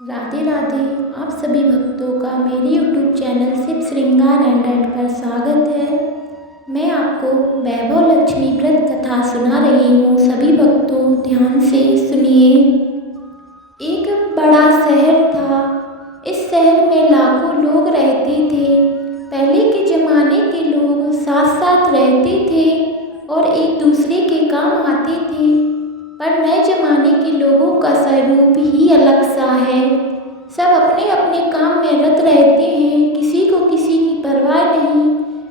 राधे राधे। आप सभी भक्तों का मेरे YouTube चैनल शिव श्रृंगार एंड आर्ट पर स्वागत है। मैं आपको वैभव लक्ष्मी व्रत कथा सुना रही हूँ। सभी भक्तों ध्यान से सुनिए। एक बड़ा शहर था। इस शहर में लाखों लोग रहते थे। पहले के ज़माने के लोग साथ साथ रहते थे और एक दूसरे के काम आते थे, पर नए ज़माने के लोगों का स्वरूप ही अलग सा है। सब अपने अपने काम में रत रहते हैं, किसी को किसी की परवाह नहीं।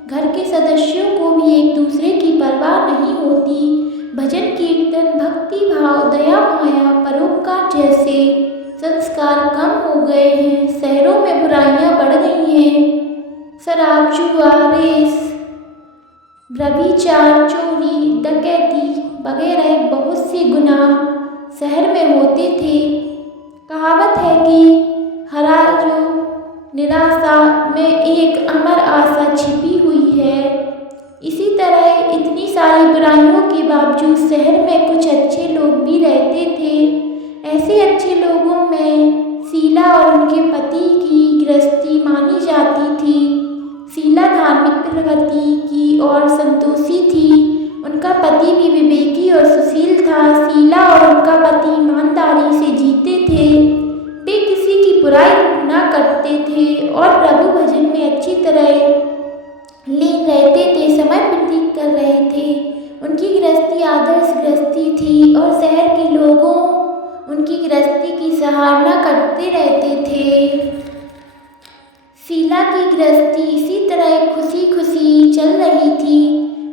घर के सदस्यों को भी एक दूसरे की परवाह नहीं होती। भजन कीर्तन, भक्ति भाव, दया माया, परोपकार जैसे संस्कार कम हो गए हैं। शहरों में बुराइयां बढ़ गई हैं। शराब, जुआ, रेस, व्यभिचार, चोरी, डकैती वगैरह बहुत से गुनाह शहर में होते थे। कहावत है कि हरा जो निराशा में एक अमर आशा छिपी हुई है। इसी तरह इतनी सारी बुराइयों के बावजूद शहर में कुछ अच्छे लोग भी रहते थे। ऐसे अच्छे लोगों में शीला और उनके पति की गृहस्थी मानी जाती थी। शीला धार्मिक प्रवृत्ति की और संतोषी थी। उनका पति भी विवेकी और सुशील था। शीला और उनका पति ईमानदारी से जीते थे। वे किसी की बुराई ना करते थे और प्रभु भजन में अच्छी तरह लीन रहते थे, समय व्यतीत कर रहे थे। उनकी गृहस्थी आदर्श गृहस्थी थी और शहर के लोगों उनकी गृहस्थी की सराहना करते रहते थे। शीला की गृहस्थी इसी तरह खुशी खुशी चल रही थी,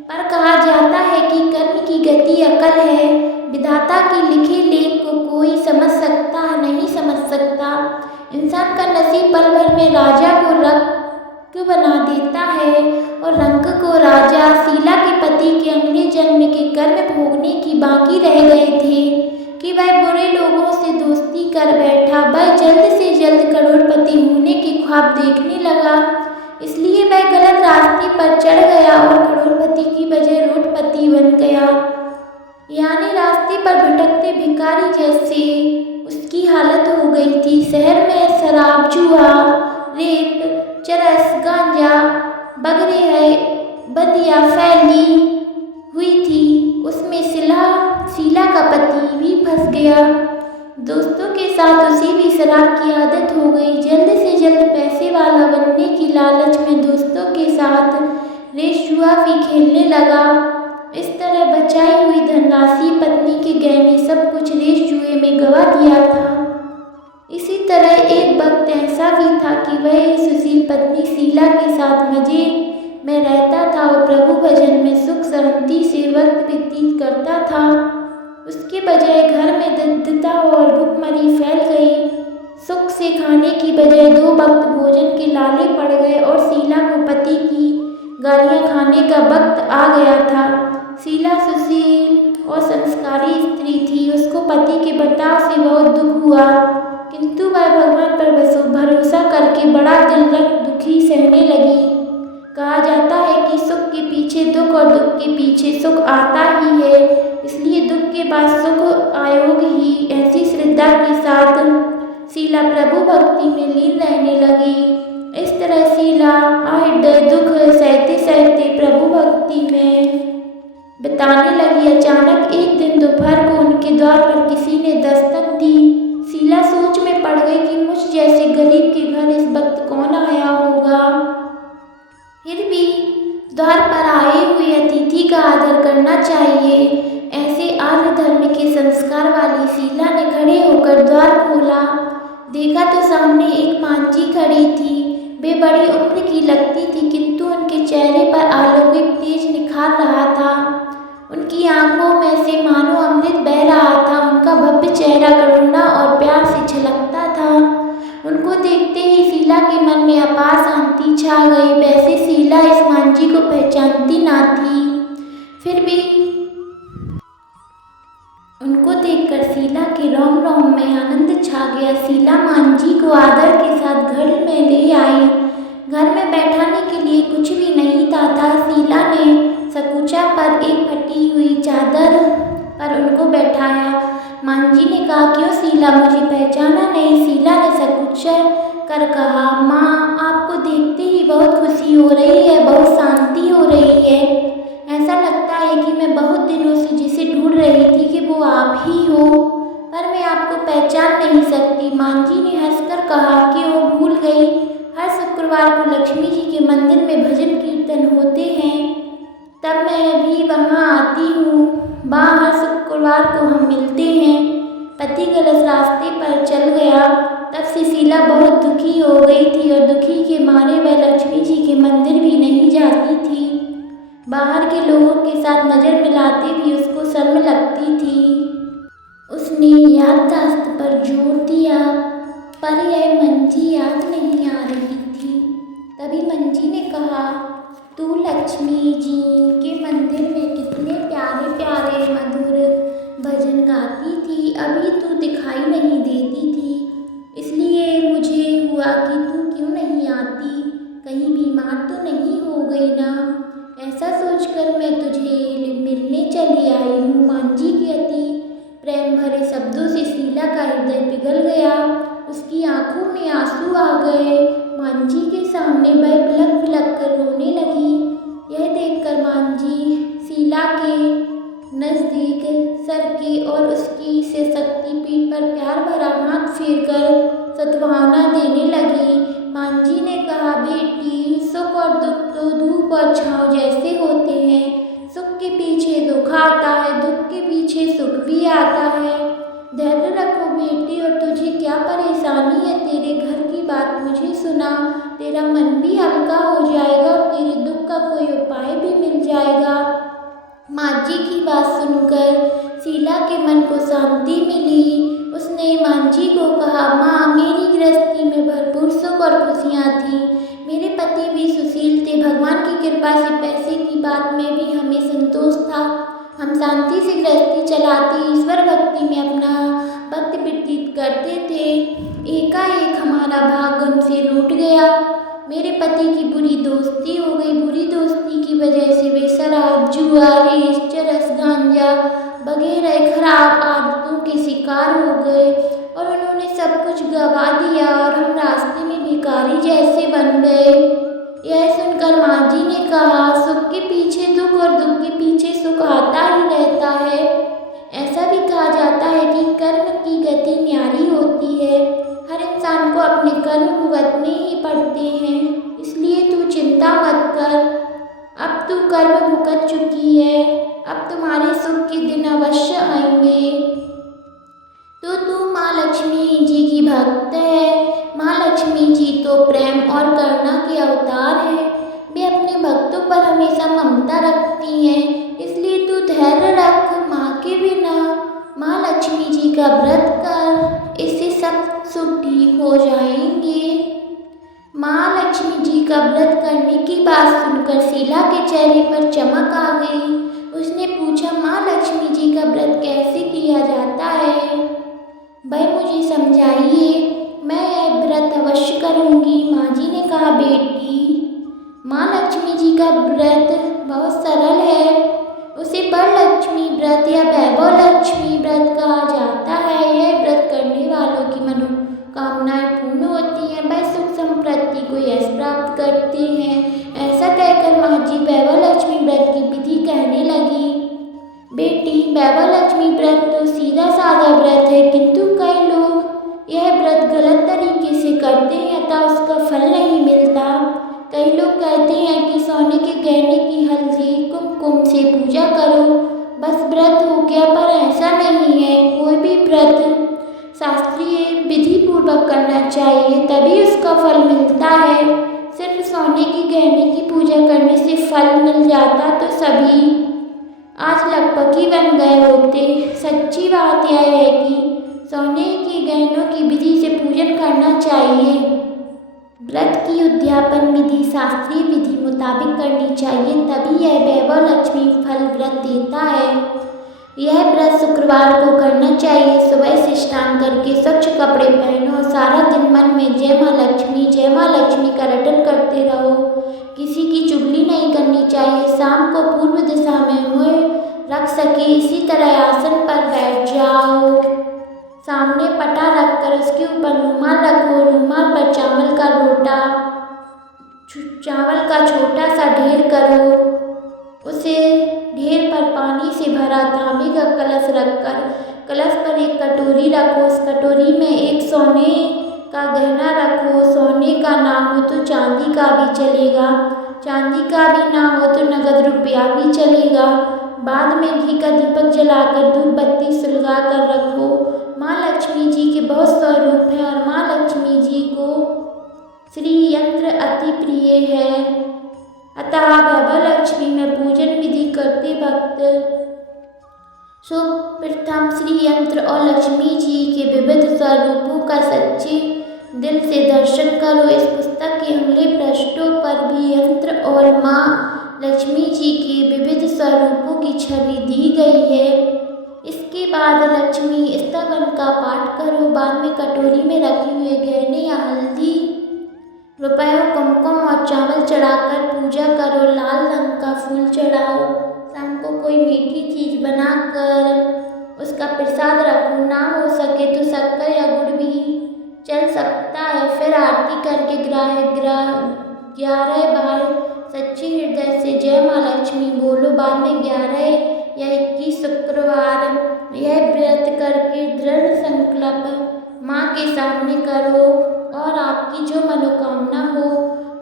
पर कहा जाता है कि कर्म की गति अकल है। विधाता के लिखे लेख को कोई समझ सकता नहीं समझ सकता। इंसान का नसीब पल भर में राजा को रंक बना देता है और रंक को राजा। शीला के पति के अगले जन्म के कर्म भोगने की बाकी रह गए थे कि वह बुरे लोगों से दोस्ती कर बैठा। वह जल्द से जल्द करोड़पति होने के ख्वाब देखने लगा, इसलिए वह गलत रास्ते पर चढ़ गया और करोड़पति की बजाय रोडपति बन गया, यानी रास्ते पर भटकते भिखारी जैसे उसकी हालत हो गई थी। शहर में शराब, जुआ, रेप, चरस, गांजा वगैरह बदियां फैली हुई थी। उसमें शीला का पति भी फंस गया। दोस्तों के साथ उसे भी शराब की आदत हो गई। जल्द से जल्द पैसे वाला बनने की लालच में दोस्तों के साथ रेस जुआ भी खेलने लगा। इस तरह बचाई हुई धनराशि, पत्नी के गहने, सब कुछ रेस जुए में गवा दिया था। इसी तरह एक वक्त ऐसा भी था कि वह सुशील पत्नी शीला के साथ मजे में रहता था और प्रभु भजन में सुख शांति से वक्त व्यतीत करता था। उसके बजाय घर में दरिद्रता और भुखमरी फैल गई। सुख से खाने की बजाय 2 वक्त भोजन के लाले पड़ गए और शीला को पति की गालियां खाने का वक्त आ गया था। शीला सुशील और संस्कारी स्त्री थी। उसको पति के बर्ताव से बहुत दुख हुआ, किंतु वह भगवान पर भरोसा करके बड़ा दिल रख दुखी सहने लगी। कहा जाता है कि सुख के पीछे दुख और दुख के पीछे सुख आता ही है, इसलिए दुख के बाद सुख आयोग ही। ऐसी श्रद्धा के साथ शीला प्रभु भक्ति में लीन रहने लगी। इस तरह शीला हृदय दुख सहते सहते प्रभु भक्ति में बिताने लगी। अचानक एक दिन दोपहर को उनके द्वार पर किसी ने दस्तक दी। शीला सोच में पड़ गई कि मुझ जैसे गरीब के घर इस वक्त कौन आया होगा। फिर भी द्वार पर आए हुए अतिथि का आदर करना चाहिए, ऐसे आर्य धर्म के संस्कार वाली शीला ने खड़े होकर द्वार खोला। देखा तो सामने एक मांझी खड़ी थी। वे बड़ी उम्र की लगती थी, किंतु उनके चेहरे पर अलौकिक तेज निखार रहा था। उनकी आंखों में से मानो अमृत बह रहा था। उनका भव्य चेहरा करुणा और प्यार से झलकता था। उनको देखते ही शीला के मन में अपार शांति छा गई। वैसे शीला इस मांझी को पहचानती ना थी, फिर भी उनको देखकर शीला के रोम रोम में आनंद छा गया। शीला मांझी को आदर के साथ घर में ले आई। घर में बैठाने के लिए कुछ भी नहीं था। शीला ने सकुचा पर एक फटी हुई चादर पर उनको बैठाया। मांझी ने कहा, क्यों शीला, मुझे पहचाना नहीं? शीला ने सकुच कर कहा, माँ, आपको देखते ही बहुत खुशी हो रही है, बहुत शांति हो रही है। ऐसा लगता है कि मैं बहुत दिनों से जिसे ढूंढ रही थी कि वो आप ही हो, पर मैं आपको पहचान नहीं सकती। मांझी ने हंसकर कहा कि वो भूल गई, हर शुक्रवार को लक्ष्मी जी के मंदिर में भजन कीर्तन होते हैं, तब मैं भी वहाँ आती हूँ। वहाँ हर शुक्रवार को हम मिलते हैं। पति गलत रास्ते पर चल गया, तब से शीला बहुत दुखी हो गई थी और दुखी के मारे वह लक्ष्मी जी के मंदिर भी नहीं जाती थी। बाहर के लोगों के साथ नज़र मिलाते भी उसको शर्म लगती थी। उसने याददाश्त पर जोर दिया, पर यह मंझी याद नहीं आ रही थी। तभी मंझी ने कहा, तू लक्ष्मी जी के मंदिर में कितने प्यारे प्यारे मधुर भजन गाती थी, अभी तू दिखाई नहीं देती थी, इसलिए मुझे हुआ कि तू क्यों नहीं आती, कहीं बीमार तो नहीं हो गई ना? ऐसा सोचकर मैं तुझे मिलने चली आई हूँ। मांझी के अति प्रेम भरे शब्दों से शीला का हृदय पिघल गया, उसकी आंखों में आंसू आ गए। मांझी के सामने वह बिलख बिलख कर रोने लगी। यह देखकर मांझी शीला के नज़दीक सरकी और उसकी से शक्ति पीठ पर प्यार भरा हाथ फेरकर सद्भावना देने लगी। मांझी ने कहा, बेटी, सुख और दुख तो धूप और छाँव जैसे होते हैं। सुख के पीछे दुख आता है, दुख के पीछे सुख भी आता है। धैर्य रखो बेटी, और तुझे क्या परेशानी है? तेरे घर की बात मुझे सुना, तेरा मन भी हल्का हो जाएगा और तेरे दुख का कोई उपाय भी मिल जाएगा। मांझी की बात सुनकर शीला के मन को शांति मिली। उसने मांझी को कहा, माँ, मेरी गृहस्थी में भरपूर सुख और खुशियाँ थीं। मेरे पति भी सुशील थे। भगवान की कृपा से पैसे की बात में भी हमें संतोष था। हम शांति से गृहस्थी चलाते, ईश्वर भक्ति में अपना वक्त व्यतीत करते थे। एकाएक हमारा भाग गम से रूठ गया। मेरे पति की बुरी दोस्ती हो गई। बुरी दोस्ती की वजह से वे शराब, जुआ, रेस, चरस, गांजा वगैरह खराब आदतों के शिकार हो गए और उन्होंने सब कुछ गंवा दिया और हम रास्ते में भिखारी जैसे बन गए। यह सुनकर मांझी ने कहा, सुख के पीछे दुख और दुख के पीछे सुख आता ही रहता है। ऐसा भी कहा जाता है कि कर्म की गति न्यारी होती है। हर इंसान को अपने कर्म भुगतने ही पड़ते हैं, इसलिए तू चिंता मत कर। अब तू कर्म भुगत चुकी है, अब तुम्हारे सुख के दिन अवश्य आएंगे। तो तू माँ लक्ष्मी जी की भक्त है। माँ लक्ष्मी जी तो प्रेम और करुणा के अवतार हैं। वे अपने भक्तों पर हमेशा ममता रखती हैं, इसलिए तू धैर्य रख। माँ के बिना माँ लक्ष्मी जी का व्रत कर, इससे सब सुख ठीक हो जाएंगे। माँ लक्ष्मी जी का व्रत करने की बात सुनकर शीला के चेहरे पर चमक आ गई। उसने पूछा, माँ लक्ष्मी जी का व्रत कैसे किया जाता है? भाई मुझे समझाइए, मैं यह व्रत अवश्य करूँगी। मांझी ने कहा, बेटी, माँ लक्ष्मी जी का व्रत बहुत सरल है। उसे वरलक्ष्मी व्रत या वैभव लक्ष्मी व्रत कहा जाता है। यह व्रत करने वालों की मनोकामनाएं पूर्ण होती हैं, वह सुख संपत्ति को यश प्राप्त करते हैं। ऐसा कहकर मांझी वैभव लक्ष्मी व्रत की विधि कहने लगी। बेटी, वैभव लक्ष्मी व्रत तो सीधा साधा व्रत है, किंतु कई लोग यह व्रत गलत तरीके से करते हैं अतः उसका फल नहीं मिलता। कई लोग कहते हैं कि सोने के गहने की हल्दी कुमकुम से पूजा करो, बस व्रत हो गया, पर ऐसा नहीं है। कोई भी व्रत शास्त्रीय विधि पूर्वक करना चाहिए, तभी उसका फल मिलता है। सिर्फ सोने के गहने की पूजा करने से फल मिल जाता तो सभी आज लगभग ही बन गए होते। सच्ची बात यह है कि सोने के गहनों की विधि से पूजन करना चाहिए। व्रत की उद्यापन विधि शास्त्रीय विधि मुताबिक करनी चाहिए, तभी यह वैभव लक्ष्मी फल व्रत देता है। यह व्रत शुक्रवार को करना चाहिए। सुबह से स्नान करके स्वच्छ कपड़े पहनो और सारा दिन मन में जय माँ लक्ष्मी का रटन करते रहो। किसी की चुगली नहीं करनी चाहिए। शाम को पूर्व दिशा में मुँह रख सके, इसी तरह आसन पर बैठ जाओ। का लोटा, चावल का छोटा सा ढेर करो। उसे ढेर पर पानी से भरा तांबे का कलश रखकर कलश पर एक कटोरी रखो। उस कटोरी में एक सोने का गहना रखो। सोने का ना हो तो चांदी का भी चलेगा, चांदी का भी ना हो तो नगद रुपया भी चलेगा। बाद में घी का दीपक जलाकर धूप बत्ती सुलगा कर रखो। माँ लक्ष्मी जी के बहुत स्वरूप हैं और माँ लक्ष्मी जी को श्री यंत्र अति प्रिय है। अतः वैभव लक्ष्मी में पूजन विधि करते वक्त सुप्रथम श्री यंत्र और लक्ष्मी जी के विविध स्वरूपों का सच्चे दिल से दर्शन करो। इस पुस्तक के अगले पृष्ठों पर भी यंत्र और माँ लक्ष्मी जी के विविध स्वरूपों की छवि दी गई है। इसके बाद लक्ष्मी स्तवन का पाठ करो। बाद में कटोरी में रखे हुए गहने या हल्दी, रुपयों, कुमकुम और चावल चढ़ाकर पूजा करो। लाल रंग का फूल चढ़ाओ। शाम को कोई मीठी चीज बनाकर उसका प्रसाद रखो। ना हो सके तो शक्कर या गुड़ भी चल सकता है। फिर आरती करके 11 बार सच्चे हृदय से जय माँ लक्ष्मी बोलो। बाद में 11 या 21 शुक्रवार यह व्रत करके दृढ़ संकल्प माँ के सामने करो और आपकी जो मनोकामना हो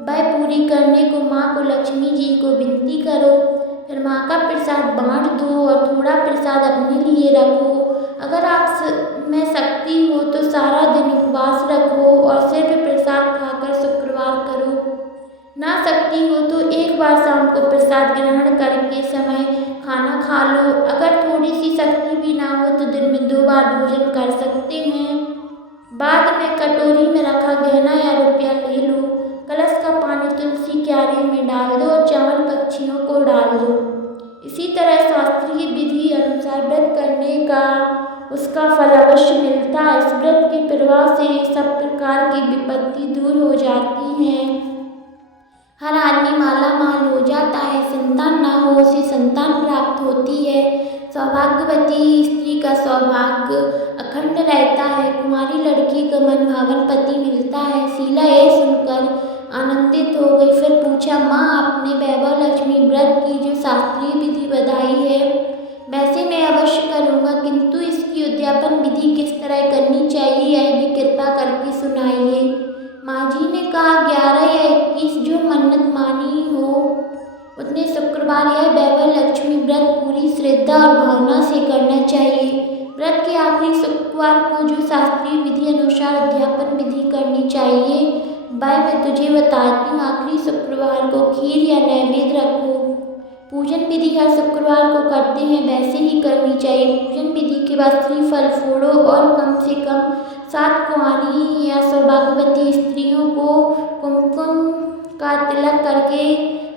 वह पूरी करने को माँ को लक्ष्मी जी को विनती करो। फिर माँ का प्रसाद बांट दो और थोड़ा प्रसाद अपने लिए रखो। अगर आप में शक्ति हो तो सारा दिन उपवास रखो और सिर्फ प्रसाद खाकर शुक्रवार करो। ना शक्ति हो तो एक बार शाम को प्रसाद ग्रहण करके समय खाना खा लो। अगर थोड़ी सी शक्ति भी ना हो तो दिन में 2 बार भोजन कर सकते हैं। बाद में कटोरी में रखा गहना या रुपया ले लो। कलश का पानी तुलसी क्यारी में डाल दो और चावल पक्षियों को डाल दो। इसी तरह शास्त्रीय विधि अनुसार व्रत करने का उसका फल अवश्य मिलता है। इस व्रत के प्रभाव से सब प्रकार की विपत्ति दूर हो जाती है। हर आदमी माला माल हो जाता है। संतान ना हो उसे संतान प्राप्त होती है। सौभाग्यवती स्त्री का सौभाग्य अखंड रहता है। कुमारी लड़की का मनभावन पति मिलता है। शीला यह सुनकर आनंदित हो गई। फिर पूछा, माँ आपने वैभव लक्ष्मी व्रत की जो शास्त्रीय विधि बताई है वैसे मैं अवश्य करूँगा, किंतु इसकी उद्यापन विधि किस तरह करनी चाहिए यह भी कृपा करके सुनाइए। माँ जी ने कहा, 11 या 21 जो मन्नत मानी हो उतने शुक्रवार यह वैभव लक्ष्मी व्रत पूरी श्रद्धा और भावना से करना चाहिए। व्रत के आखिरी शुक्रवार को जो शास्त्रीय विधि अनुसार उद्यापन विधि करनी चाहिए वह मैं तुझे बताती हूँ। आखिरी शुक्रवार को खीर या नैवेद्य रखो। पूजन विधि हर शुक्रवार को करते हैं वैसे ही करनी चाहिए। पूजन विधि के बाद श्रीफल फोड़ो और कम से कम 7 कुंवारी या सौभाग्यवती स्त्रियों को कुमकुम का तिलक करके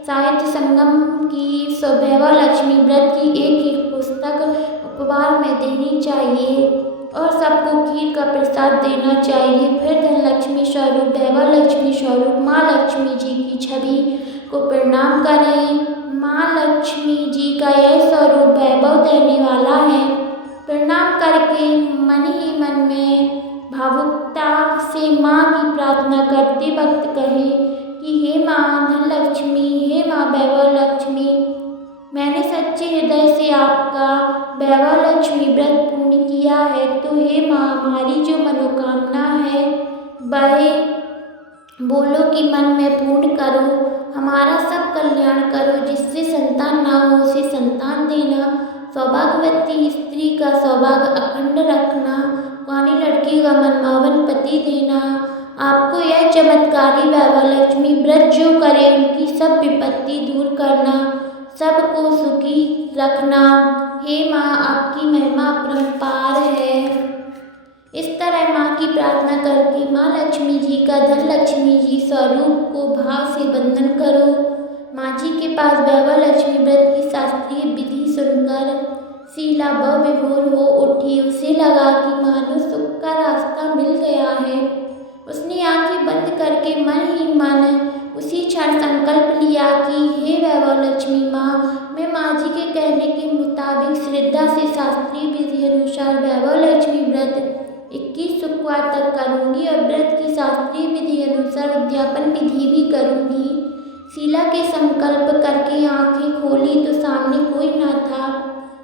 साहित्य संगम की वैभव लक्ष्मी व्रत की एक पुस्तक उपहार में देनी चाहिए और सबको खीर का प्रसाद देना चाहिए। फिर धनलक्ष्मी स्वरूप वैभव लक्ष्मी स्वरूप माँ लक्ष्मी जी की छवि को प्रणाम करें। माँ लक्ष्मी जी का यह स्वरूप वैभव देने वाला है। प्रणाम करके मन ही मन में भावुकता से माँ की प्रार्थना करते वक्त कहे कि हे माँ धनलक्ष्मी, हे माँ वैभव लक्ष्मी, मैंने सच्चे हृदय से आपका वैभव लक्ष्मी व्रत पूर्ण किया है, तो हे माँ हमारी जो मनोकामना है वह बोलो कि मन में पूर्ण करो। हमारा सब कल्याण करो। जिससे संतान ना हो उसे संतान देना। सौभाग्यवती स्त्री का सौभाग्य अखंड रखना। कुंवारी लड़की का मनभावन पति देना। आपको यह चमत्कारी वैभव लक्ष्मी व्रत जो करे उनकी सब विपत्ति दूर करना, सबको सुखी रखना। हे माँ आपकी महिमा अपरंपार है। इस तरह माँ की प्रार्थना करके माँ लक्ष्मी जी का धनलक्ष्मी जी स्वरूप को भाव से वंदन करो। माँ जी के पास वैभव लक्ष्मी व्रत की शास्त्रीय विधि सुनकर शीला विभोर हो उठी। उसे लगा कि मानो सुख का रास्ता मिल गया है। उसने आंखें बंद करके मन ही मन उसी क्षण संकल्प लिया कि हे वैभव लक्ष्मी माँ, मैं माँ जी के कहने के मुताबिक श्रद्धा से शास्त्रीय विधि अनुसार वैभव लक्ष्मी व्रत 21 शुक्रवार तक करूँगी और व्रत की शास्त्रीय विधि अनुसार अनुसार उद्यापन विधि भी करूँगी। शीला के संकल्प करके आंखें खोली तो सामने कोई न था।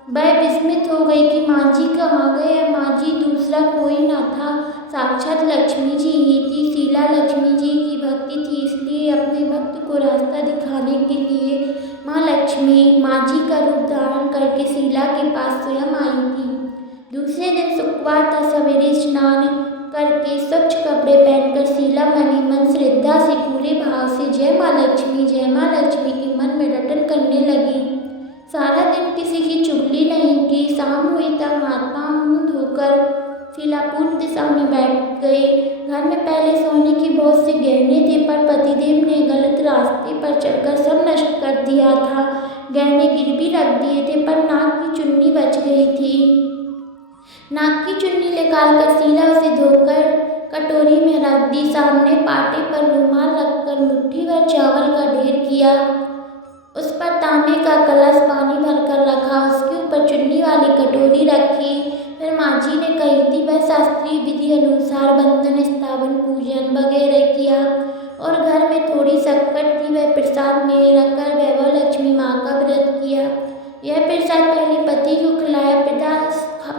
वह विस्मित हो गई कि माँ जी कहाँ गए। माँ जी दूसरा कोई न था, साक्षात लक्ष्मी जी ही थी। शीला लक्ष्मी जी की भक्ति थी, इसलिए अपने भक्त को रास्ता दिखाने के लिए माँ लक्ष्मी माँ जी का रूप धारण करके शीला के पास स्वयं आई थी। दूसरे दिन शुक्रवार था। सवेरे स्नान करके स्वच्छ कपड़े पहनकर शीला मनी मन श्रद्धा से पूरे भाव से जय माँ लक्ष्मी के मन में रटन करने लगी। सारा दिन किसी की चुगली नहीं की। शाम हुई तब हाथ पाँव मुँह धोकर शीला पूर्व दिशा में बैठ गई। घर में पहले सोने की बहुत से गहने थे, पर पतिदेव ने गलत रास्ते पर चलकर सब नष्ट कर दिया था। गहने गिरवी रख दिए थे, पर नाक की चुन्नी बच गई थी। नाक की चुन्नी निकालकर शीला उसे धोकर कटोरी में रख दी। सामने पाटे पर रुमाल रखकर मुट्ठी भर चावल का ढेर किया। उस पर तांबे का कलश पानी भरकर रखा। उसके ऊपर चुन्नी वाली कटोरी रखी। फिर माँ जी ने कही थी वह शास्त्रीय विधि अनुसार बंधन स्थापन पूजन वगैरह किया और घर में थोड़ी शक्कर थी, वह प्रसाद में रखकर वैभव लक्ष्मी माँ का व्रत किया। यह प्रसाद पहले पति को खिलाया।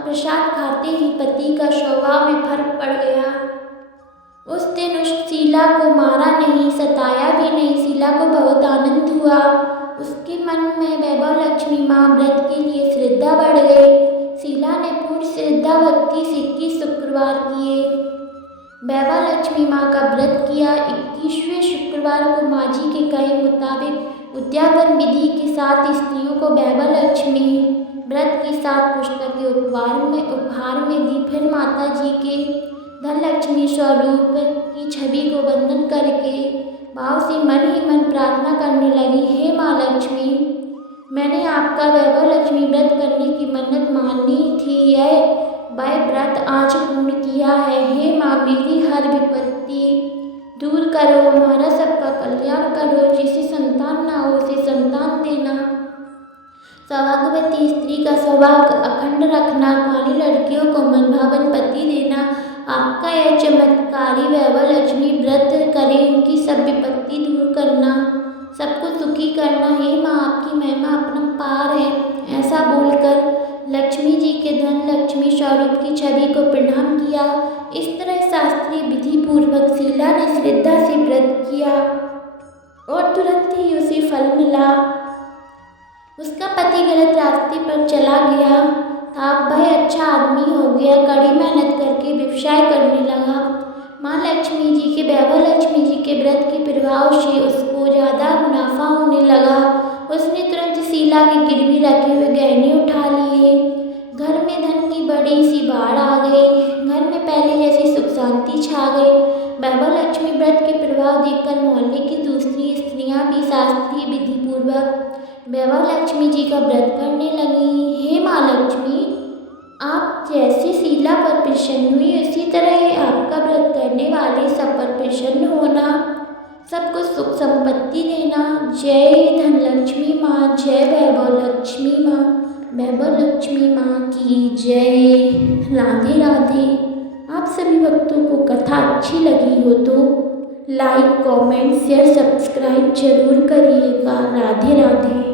प्रसाद खाते ही पति का स्वभाव में फर्क पड़ गया। उस दिन उस शीला को मारा नहीं, सताया भी नहीं। शीला को बहुत आनंद हुआ। उसके मन में वैभव लक्ष्मी माँ व्रत के लिए श्रद्धा बढ़ गई। शीला ने पूर्ण श्रद्धा भक्ति से 21 शुक्रवार किए, वैभव लक्ष्मी माँ का व्रत किया। 21वें शुक्रवार को माँ जी के कहे मुताबिक उद्यापन विधि के साथ स्त्रियों को वैभव लक्ष्मी व्रत की 7 पुस्तकें उपहार में दी। फिर माता जी के धनलक्ष्मी स्वरूप की छवि को वंदन करके भाव से मन ही मन प्रार्थना करने लगी, हे माँ लक्ष्मी, मैंने आपका वैभव लक्ष्मी व्रत करने की मन्नत मानी थी, यह वह व्रत आज पूर्ण किया है। हे माँ, मेरी हर विपत्ति दूर करो, हमारा सबका कल्याण करो। जिसे संतान ना हो उसे संतान देना, सौभाग्यवती स्त्री का सौभाग्य अखंड रखना, कुंवारी लड़कियों को मनभावन पति देना। आपका यह चमत्कारी वैभव लक्ष्मी व्रत करे, उनकी सब विपत्ति दूर करना, सबको सुखी करना। हे माँ, आपकी महिमा अपरंपार है। ऐसा बोलकर लक्ष्मी जी के धन लक्ष्मी स्वरूप की छवि को प्रणाम किया। इस तरह शास्त्रीय विधि पूर्वक शीला ने श्रद्धा से व्रत किया और तुरंत ही उसे फल मिला। उसका पति गलत रास्ते पर चला गया था, वह अच्छा आदमी हो गया, कड़ी मेहनत करके व्यवसाय करने लगा। माँ लक्ष्मी जी के वैभव लक्ष्मी जी के व्रत के प्रभाव से उसको ज़्यादा मुनाफा होने लगा। उसने तुरंत शीला के गिरवी रखे हुए गहने उठा लिए। घर में धन की बड़ी सी बाढ़ आ गई। घर में पहले जैसी सुख शांति छा गई। वैभव लक्ष्मी व्रत के प्रभाव देखकर मोहल्ले की दूसरी स्त्रियां भी शास्त्रीय विधि पूर्वक वैभव लक्ष्मी जी का व्रत करने लगी। हे माँ लक्ष्मी, आप जैसे शीला पर प्रसन्न हुई, उसी तरह आपका व्रत करने वाले सब पर प्रसन्न होना, सबको सुख संपत्ति देना। जय धनलक्ष्मी माँ, जय वैभव लक्ष्मी माँ, वैभव लक्ष्मी माँ की जय। राधे राधे। आप सभी भक्तों को कथा अच्छी लगी हो तो लाइक, कमेंट, शेयर, सब्सक्राइब जरूर करिएगा। राधे राधे।